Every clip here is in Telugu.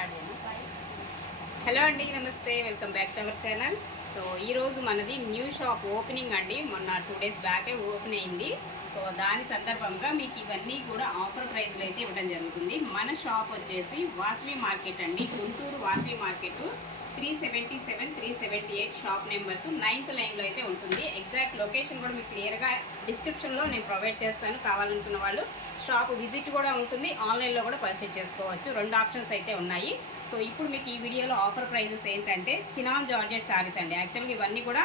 స్టార్ట్ చేయను. హలో అండి, నమస్తే, welcome back to our channel. So ఈరోజు మనది న్యూ షాప్ ఓపెనింగ్ అండి. మొన్న 2 డేస్ బ్యాకే ఓపెన్ అయింది. సో దాని సందర్భంగా మీకు ఇవన్నీ కూడా ఆఫర్ ప్రైస్లో అయితే ఇవ్వడం జరుగుతుంది. మన షాప్ వచ్చేసి వాసవి మార్కెట్ అండి, Guntur Vasavi market 377, 378 shop numbers 9th లైన్లో అయితే ఉంటుంది. ఎగ్జాక్ట్ లొకేషన్ కూడా మీకు క్లియర్గా డిస్క్రిప్షన్లో నేను ప్రొవైడ్ చేస్తాను. కావాలనుకున్న వాళ్ళు షాప్ విజిట్ కూడా ఉంటుంది, ఆన్లైన్లో కూడా పర్చేజ్ చేసుకోవచ్చు. 2 ఆప్షన్స్ అయితే ఉన్నాయి. సో ఇప్పుడు మీకు ఈ వీడియోలో ఆఫర్ ప్రైజెస్ ఏంటంటే చినాన్ జార్జెట్ శారీస్ అండి. యాక్చువల్గా ఇవన్నీ కూడా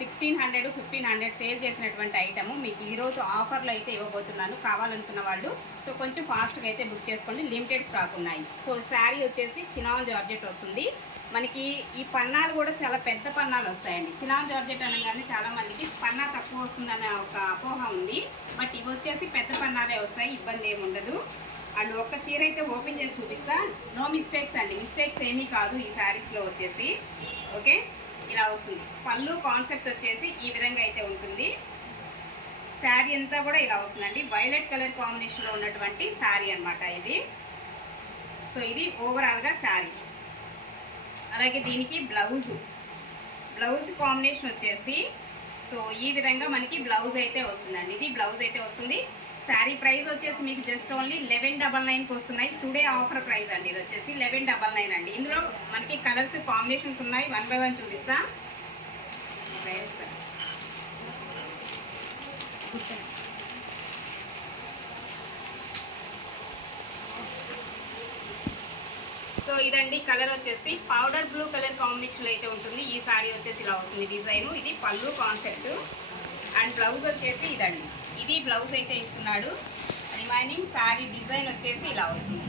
1600, 1500 సేల్ చేసినటువంటి ఐటమ్ మీకు ఈరోజు ఆఫర్లో అయితే ఇవ్వబోతున్నాను. కావాలనుకున్న వాళ్ళు సో కొంచెం ఫాస్ట్గా అయితే బుక్ చేసుకోండి, లిమిటెడ్ స్టాక్ ఉన్నాయి. సో శారీ వచ్చేసి చినాన్ జార్జెట్ వస్తుంది. మనకి ఈ పన్నాలు కూడా చాలా పెద్ద పన్నాలు వస్తాయండి. చినాన్ జార్జెట్ అనగానే చాలామందికి పన్నా తక్కువ వస్తుందనే ఒక అపోహ ఉంది. బట్ ఇవి వచ్చేసి పెద్ద పన్నాలే వస్తాయి, ఇబ్బంది ఏమి ఉండదు. అండ్ ఒక చీర అయితే ఓపెన్ చేసి చూపిస్తా. నో మిస్టేక్స్ అండి, మిస్టేక్స్ ఏమీ కాదు ఈ శారీస్లో వచ్చేసి. ఓకే, ఇలా వస్తుంది. పళ్ళు కాన్సెప్ట్ వచ్చేసి ఈ విధంగా అయితే ఉంటుంది. శారీ అంతా కూడా ఇలా వస్తుందండి. వైలెట్ కలర్ కాంబినేషన్లో ఉన్నటువంటి శారీ అనమాట ఇది. సో ఇది ఓవరాల్గా శారీ. అలాగే దీనికి బ్లౌజ్ కాంబినేషన్ వచ్చేసి సో ఈ విధంగా మనకి బ్లౌజ్ అయితే వస్తుందండి. ఇది బ్లౌజ్ అయితే వస్తుంది. శారీ ప్రైస్ వచ్చేసి మీకు జస్ట్ ఓన్లీ 1199కి వస్తున్నాయి. టుడే ఆఫర్ ప్రైస్ అండి. ఇది వచ్చేసి 1199 అండి. ఇందులో మనకి కలర్స్ కాంబినేషన్స్ ఉన్నాయి. 1 by 1 చూపిస్తా. సో ఇదండి కలర్ వచ్చేసి పౌడర్ బ్లూ కలర్ కాంబినేషన్లో అయితే ఉంటుంది. ఈ శారీ వచ్చేసి ఇలా వస్తుంది డిజైన్. ఇది పళ్ళు కాన్సెప్ట్. అండ్ బ్లౌజ్ వచ్చేసి ఇదండి, ఇది బ్లౌజ్ అయితే ఇస్తున్నాడు. రిమైనింగ్ శారీ డిజైన్ వచ్చేసి ఇలా వస్తుంది.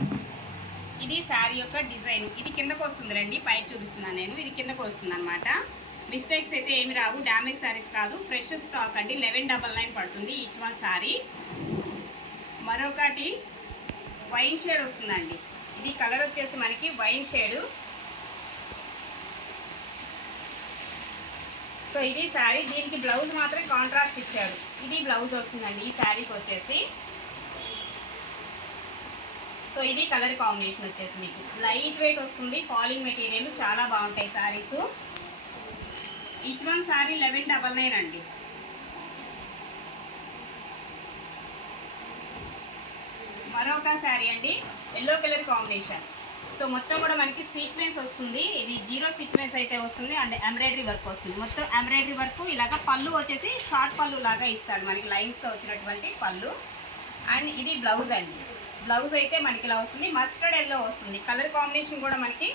ఇది శారీ యొక్క డిజైన్. ఇది కిందకు వస్తుంది రండి, పైకి చూపిస్తున్నాను నేను. ఇది కిందకు వస్తుంది అనమాట. మిస్టేక్స్ అయితే ఏమి రావు, డ్యామేజ్ శారీస్ కాదు, ఫ్రెష్ స్టాక్ అండి. 1199 పడుతుంది ఈచ్ వన్ శారీ. మరొకటి వైన్ షేడ్ వస్తుందండి. ఇది కలర్ వచ్చేసి మనకి వైన్ షేడు. సో ఇది శారీ, దీనికి బ్లౌజ్ మాత్రం కాంట్రాస్ట్ ఇచ్చాడు. ఇది బ్లౌజ్ వస్తుందండి ఈ శారీకి వచ్చేసి. సో ఇది కలర్ కాంబినేషన్ వచ్చేసి మీకు లైట్ వెయిట్ వస్తుంది. ఫాలింగ్ మెటీరియల్ చాలా బాగుంటాయి శారీస్. ఈచ్ వన్ శారీ 1199 అండి. మరొక శారీ అండి, ఎల్లో కలర్ కాంబినేషన్. సో మొత్తం కూడా మనకి సీక్వెన్స్ వస్తుంది. ఇది 0 సీక్వెన్స్ అయితే వస్తుంది. అండ్ ఎంబ్రాయిడరీ వర్క్ వస్తుంది. మొత్తం ఎంబ్రాయిడరీ వర్క్. ఇలాగ పళ్ళు వచ్చేసి షార్ట్ పళ్ళు లాగా ఇస్తాడు మనకి, లైన్స్తో వచ్చినటువంటి పళ్ళు. అండ్ ఇది బ్లౌజ్ అండి. బ్లౌజ్ అయితే మనకి ఇలా వస్తుంది. మస్టర్డ్ ఎల్లో వస్తుంది. కలర్ కాంబినేషన్ కూడా మనకి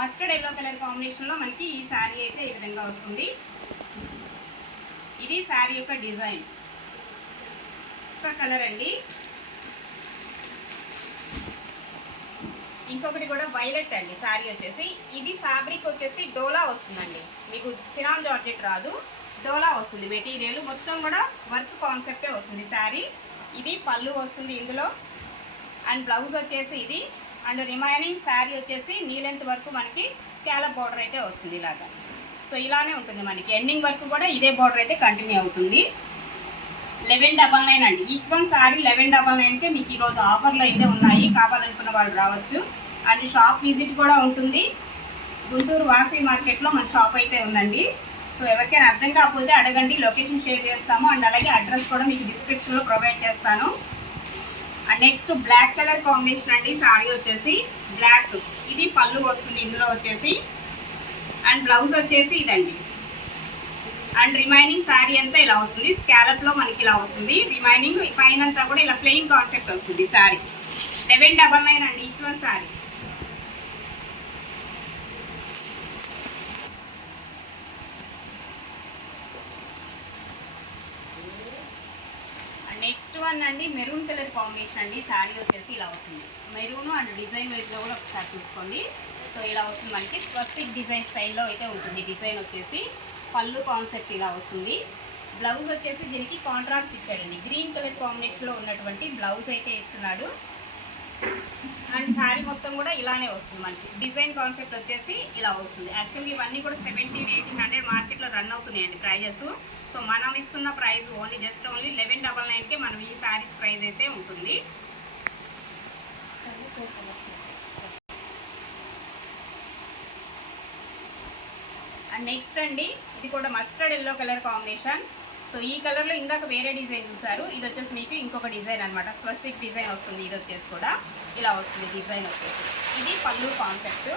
మస్టర్డ్ ఎల్లో కలర్ కాంబినేషన్లో మనకి ఈ శారీ అయితే ఈ విధంగా వస్తుంది. ఇది శారీ యొక్క డిజైన్. ఒక కలర్ అండి. ఇంకొకటి కూడా వైలెట్ అండి శారీ వచ్చేసి. ఇది ఫ్యాబ్రిక్ వచ్చేసి డోలా వస్తుందండి. మీకు చినాన్ జార్జెట్ రాదు, డోలా వస్తుంది మెటీరియల్. మొత్తం కూడా వర్క్ కాన్సెప్టే వస్తుంది శారీ. ఇది పళ్ళు వస్తుంది ఇందులో. అండ్ బ్లౌజ్ వచ్చేసి ఇది. అండ్ రిమైనింగ్ శారీ వచ్చేసి నీ లెంత్ వరకు మనకి స్కాలప్ బార్డర్ అయితే వస్తుంది ఇలాగా. సో ఇలానే ఉంటుంది మనకి ఎండింగ్ వరకు కూడా ఇదే బార్డర్ అయితే కంటిన్యూ అవుతుంది. 1199 అండి. ఈచ్ వన్ శారీ 1199కే మీకు ఈరోజు ఆఫర్లు అయితే ఉన్నాయి. కావాలనుకున్న వాళ్ళు రావచ్చు. అండ్ షాప్ విజిట్ కూడా ఉంటుంది. గుంటూరు వాసవి మార్కెట్లో మన షాప్ అయితే ఉందండి. సో ఎవరికైనా అర్థం కాకపోతే అడగండి, లొకేషన్ షేర్ చేస్తాము. అండ్ అలాగే అడ్రస్ కూడా మీకు డిస్క్రిప్షన్లో ప్రొవైడ్ చేస్తాను. And next black colour combination అండి. శారీ వచ్చేసి బ్లాక్. ఇది పళ్ళు వస్తుంది ఇందులో వచ్చేసి. అండ్ బ్లౌజ్ వచ్చేసి ఇదండి. అండ్ రిమైనింగ్ శారీ అంతా ఇలా వస్తుంది. స్కాలప్లో మనకి ఇలా వస్తుంది. రిమైనింగ్ పైన అంతా కూడా ఇలా ప్లెయిన్ కాన్సెప్ట్ వస్తుంది శారీ. 1199 అండి each one sari. Next one అండి, మెరూన్ కలర్ కాంబినేషన్ అండి. శారీ వచ్చేసి ఇలా వస్తుంది. మెరూన్ అండ్ డిజైన్ వైజ్లో కూడా ఒకసారి చూసుకోండి. సో ఇలా వస్తుంది మనకి స్వస్తిక్ డిజైన్ స్టైల్లో అయితే ఉంటుంది. డిజైన్ వచ్చేసి పళ్ళు కాన్సెప్ట్ ఇలా వస్తుంది. బ్లౌజ్ వచ్చేసి దీనికి కాంట్రాస్ట్ ఇచ్చాడండి. గ్రీన్ కలర్ కాంబినేషన్లో ఉన్నటువంటి బ్లౌజ్ అయితే ఇస్తున్నాడు. అండ్ శారీ మొత్తం కూడా ఇలానే వస్తుంది మనకి. డిజైన్ కాన్సెప్ట్ వచ్చేసి ఇలా వస్తుంది. యాక్చువల్గా ఇవన్నీ కూడా 1700-1800 మార్కెట్లో రన్ అవుతున్నాయండి ప్రైజెస్. సో మనం ఇస్తున్న ప్రైస్ ఓన్లీ జస్ట్ ఓన్లీ 1199కే మనం ఈ శారీస్ ప్రైస్ అయితే ఉంటుంది. అండ్ నెక్స్ట్ అండి, ఇది కూడా mustard yellow colour combination. So ఈ కలర్లో ఇందాక వేరే డిజైన్ చూసారు, ఇది వచ్చేసి మీకు ఇంకొక డిజైన్ అనమాట. స్వస్తిక్ డిజైన్ వస్తుంది. ఇది వచ్చేసి కూడా ఇలా వస్తుంది డిజైన్ వచ్చేసి. ఇది పళ్ళు కాన్సెప్ట్.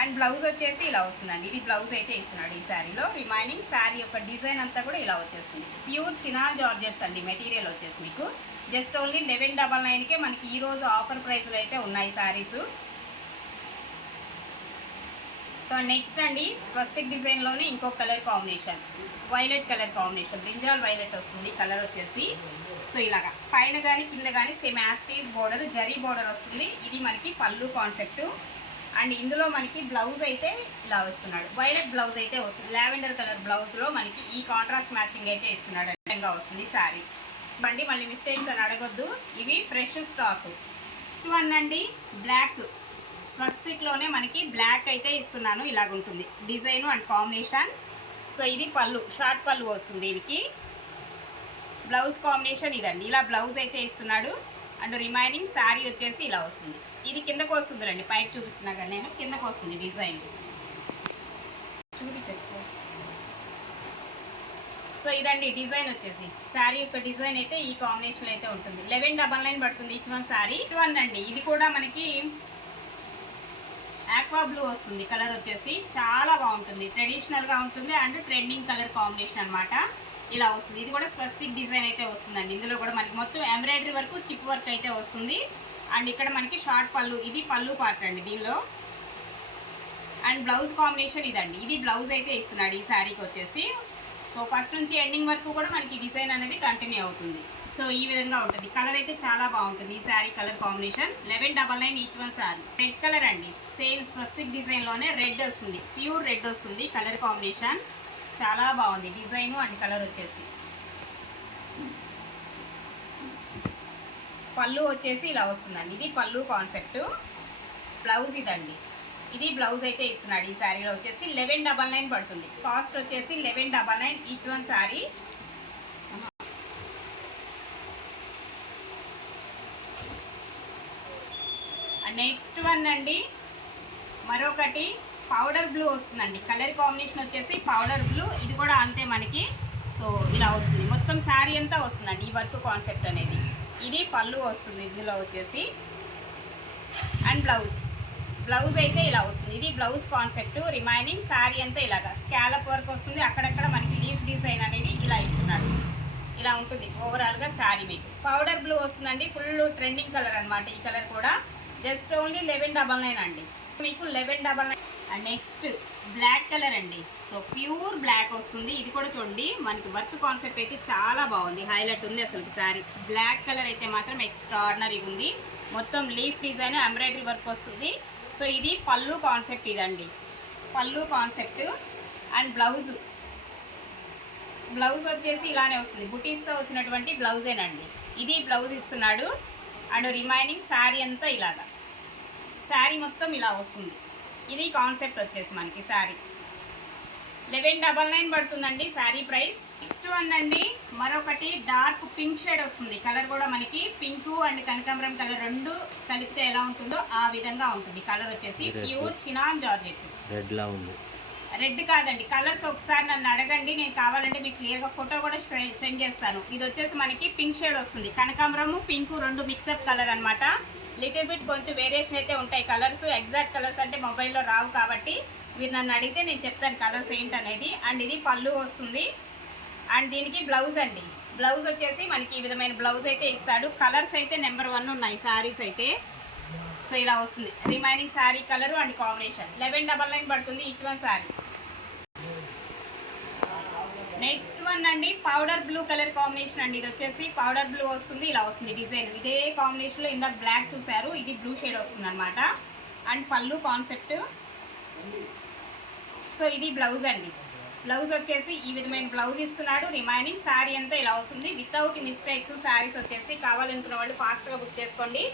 అండ్ బ్లౌజ్ వచ్చేసి ఇలా వస్తుందండి. ఇది బ్లౌజ్ అయితే ఇస్తున్నాడు ఈ శారీలో. రిమైనింగ్ శారీ యొక్క డిజైన్ అంతా కూడా ఇలా వచ్చేస్తుంది. ప్యూర్ చినాన్ జార్జెట్స్ అండి మెటీరియల్ వచ్చేసి మీకు. జస్ట్ ఓన్లీ 1199కే మనకి ఈరోజు ఆఫర్ ప్రైస్లో అయితే ఉన్నాయి శారీస్. సో నెక్స్ట్ అండి, స్వస్తిక్ డిజైన్లోనే ఇంకొక colour combination, violet colour combination, brinjal violet వస్తుంది కలర్ వచ్చేసి. సో ఇలాగా పైన కానీ కింద కానీ సేమ్ యాస్టీస్ బోర్డర్, జరీ బోర్డర్ వస్తుంది. ఇది మనకి పళ్ళు కాన్సెప్ట్. అండ్ ఇందులో మనకి బ్లౌజ్ అయితే ఇలా వస్తున్నాడు. వైలెట్ బ్లౌజ్ అయితే వస్తుంది. లావెండర్ కలర్ బ్లౌజ్లో మనకి ఈ కాంట్రాస్ట్ మ్యాచింగ్ అయితే ఇస్తున్నాడు. విధంగా వస్తుంది శారీ. బండి మళ్ళీ మిస్టేక్స్ అని అడగొద్దు, ఇవి ఫ్రెష్ స్టాక్. వన్ అండి, బ్లాక్ స్వస్తిక్లోనే మనకి బ్లాక్ అయితే ఇస్తున్నాను. ఇలాగుంటుంది డిజైన్ అండ్ కాంబినేషన్. సో ఇది పళ్ళు, షార్ట్ పళ్ళు వస్తుంది దీనికి. బ్లౌజ్ కాంబినేషన్ ఇదండి, ఇలా బ్లౌజ్ అయితే ఇస్తున్నాడు. అండ్ రిమైనింగ్ శారీ వచ్చేసి ఇలా వస్తుంది. ఇది కిందకు వస్తుంది రండి, పైకి చూపిస్తున్నా కానీ నేను కిందకు వస్తుంది డిజైన్. చూపించండి సార్. సో ఇదండి డిజైన్ వచ్చేసి. శారీ యొక్క డిజైన్ అయితే ఈ కాంబినేషన్లో అయితే ఉంటుంది. 1199 పడుతుంది ఈచ్ వన్ శారీ. వన్ అండి, ఇది కూడా మనకి ఆక్వా బ్లూ వస్తుంది కలర్ వచ్చేసి. చాలా బాగుంటుంది, ట్రెడిషనల్గా ఉంటుంది అండ్ ట్రెండింగ్ కలర్ కాంబినేషన్ అనమాట. ఇలా వస్తుంది. ఇది కూడా స్వస్తిక్ డిజైన్ అయితే వస్తుందండి. ఇందులో కూడా మనకి మొత్తం ఎంబ్రాయిడరీ వరకు చిప్ వర్క్ అయితే వస్తుంది. అండ్ ఇక్కడ మనకి షార్ట్ పళ్ళు, ఇది పళ్ళు పార్ట్ అండి దీనిలో. అండ్ బ్లౌజ్ కాంబినేషన్ ఇదండి, ఇది బ్లౌజ్ అయితే ఇస్తున్నాడు ఈ శారీకి వచ్చేసి. సో ఫస్ట్ నుంచి ఎండింగ్ వరకు కూడా మనకి డిజైన్ అనేది కంటిన్యూ అవుతుంది. సో ఈ విధంగా ఉంటుంది. కలర్ అయితే చాలా బాగుంటుంది ఈ sari colour combination. 1199 each one sari. Red colour అండి, సేమ్ స్వస్తిక్ డిజైన్లోనే రెడ్ వస్తుంది, ప్యూర్ రెడ్ వస్తుంది కలర్ కాంబినేషన్. చాలా బాగుంది డిజైన్ అండ్ కలర్ వచ్చేసి. పళ్ళు వచ్చేసి ఇలా వస్తుందండి, ఇది పళ్ళు కాన్సెప్ట్. బ్లౌజ్ ఇదండి, ఇది బ్లౌజ్ అయితే ఇస్తున్నాడు ఈ శారీలో వచ్చేసి. 1199 పడుతుంది. కాస్ట్ వచ్చేసి 1199 each one sari. Next one అండి, మరొకటి పౌడర్ బ్లూ వస్తుందండి. కలర్ కాంబినేషన్ వచ్చేసి పౌడర్ బ్లూ. ఇది కూడా అంతే మనకి. సో ఇలా వస్తుంది మొత్తం శారీ అంతా వస్తుందండి ఈ వర్క్ కాన్సెప్ట్ అనేది. ఇది పళ్ళు వస్తుంది ఇందులో వచ్చేసి. అండ్ బ్లౌజ్ అయితే ఇలా వస్తుంది, ఇది బ్లౌజ్ కాన్సెప్ట్. రిమైనింగ్ శారీ అంతా ఇలాగా స్కాలప్ వర్క్ వస్తుంది. అక్కడక్కడ మనకి లీఫ్ డిజైన్ అనేది ఇలా ఇస్తున్నాడు. ఇలా ఉంటుంది ఓవరాల్గా శారీ. మీకు పౌడర్ బ్లూ వస్తుందండి, ఫుల్ ట్రెండింగ్ కలర్ అనమాట ఈ కలర్ కూడా. జస్ట్ ఓన్లీ 1199 అండి మీకు. 1199. అండ్ నెక్స్ట్ బ్లాక్ కలర్ అండి. సో ప్యూర్ బ్లాక్ వస్తుంది. ఇది కూడా చూడండి మనకి వర్క్ కాన్సెప్ట్ అయితే చాలా బాగుంది, హైలైట్ ఉంది అసలు శారీ. బ్లాక్ కలర్ అయితే మాత్రం ఎక్స్ట్రాడినరీ ఉంది. మొత్తం లీఫ్ డిజైన్ ఎంబ్రాయిడరీ వర్క్ వస్తుంది. సో ఇది పళ్ళు కాన్సెప్ట్ ఇదండి, పళ్ళు కాన్సెప్ట్. అండ్ బ్లౌజ్ వచ్చేసి ఇలానే వస్తుంది, బుటీస్తో వచ్చినటువంటి బ్లౌజేనండి. ఇది బ్లౌజ్ ఇస్తున్నాడు. అండ్ రిమైనింగ్ శారీ అంతా ఇలాగా, శారీ మొత్తం ఇలా వస్తుంది. ఇది కాన్సెప్ట్ వచ్చేసి మనకి శారీ. 1199 పడుతుందండి శారీ ప్రైస్. నెక్స్ట్ వన్ అండి, మరొకటి డార్క్ పింక్ షేడ్ వస్తుంది. కలర్ కూడా మనకి పింక్ అండ్ కనకాంబరం కలర్ రెండు కలిపితే ఎలా ఉంటుందో ఆ విధంగా ఉంటుంది కలర్ వచ్చేసి. Pure chinon georgette. రెడ్ కాదండి, కలర్స్ ఒకసారి నన్ను అడగండి, నేను కావాలంటే మీకు క్లియర్గా ఫోటో కూడా సెండ్ చేస్తాను. ఇది వచ్చేసి మనకి పింక్ షేడ్ వస్తుంది. కనకాంబరము పింక్ రెండు మిక్సప్ కలర్ అనమాట. లిటిల్ బిట్ కొంచెం వేరియేషన్ అయితే ఉంటాయి కలర్స్. ఎగ్జాక్ట్ కలర్స్ అంటే మొబైల్లో రావు కాబట్టి మీరు నన్ను అడిగితే నేను చెప్తాను కలర్స్ ఏంటనేది. అండ్ ఇది పళ్ళు వస్తుంది. అండ్ దీనికి బ్లౌజ్ అండి, బ్లౌజ్ వచ్చేసి మనకి ఈ విధమైన బ్లౌజ్ అయితే ఇస్తాడు. కలర్స్ అయితే నెంబర్ 1 ఉన్నాయి శారీస్ అయితే. సో ఇలా వస్తుంది remaining sari colour and combination. 1199 పడుతుంది each one sari. Next one అండి, పౌడర్ బ్లూ కలర్ కాంబినేషన్ అండి. ఇది వచ్చేసి పౌడర్ బ్లూ వస్తుంది, ఇలా వస్తుంది డిజైన్. ఇదే కాంబినేషన్లో ఇందాక బ్లాక్ చూసారు, ఇది బ్లూ షేడ్ వస్తుంది అనమాట. అండ్ పళ్ళు కాన్సెప్ట్. సో ఇది బ్లౌజ్ అండి, బ్లౌజ్ వచ్చేసి ఈ విధమైన బ్లౌజ్ ఇస్తున్నాడు. రిమైనింగ్ శారీ అంతా ఇలా వస్తుంది వితౌట్ మిస్టేక్స్. శారీస్ వచ్చేసి కావాలనుకున్న వాళ్ళు ఫాస్ట్గా బుక్ చేసుకోండి.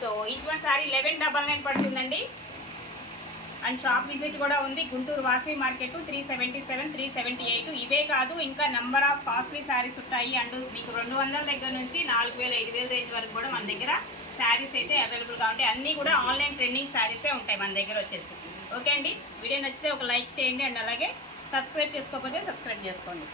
సో ఈచ్ వన్ శారీ 1199 పడుతుందండి. అండ్ షాప్ విజిట్ కూడా ఉంది, గుంటూరు వాసవి మార్కెట్ 377, 378. ఇవే కాదు ఇంకా నెంబర్ ఆఫ్ కాస్ట్లీ శారీస్ ఉంటాయి. అండ్ మీకు 200 దగ్గర నుంచి 4000, 5000 రేంజ్ వరకు కూడా మన దగ్గర శారీస్ అయితే అవైలబుల్గా ఉంటాయి. అన్నీ కూడా ఆన్లైన్ ట్రెండింగ్ శారీసే ఉంటాయి మన దగ్గర వచ్చేసి. ఓకే అండి, వీడియో నచ్చితే ఒక లైక్ చేయండి అండ్ అలాగే సబ్స్క్రైబ్ చేసుకోకపోతే సబ్స్క్రైబ్ చేసుకోండి.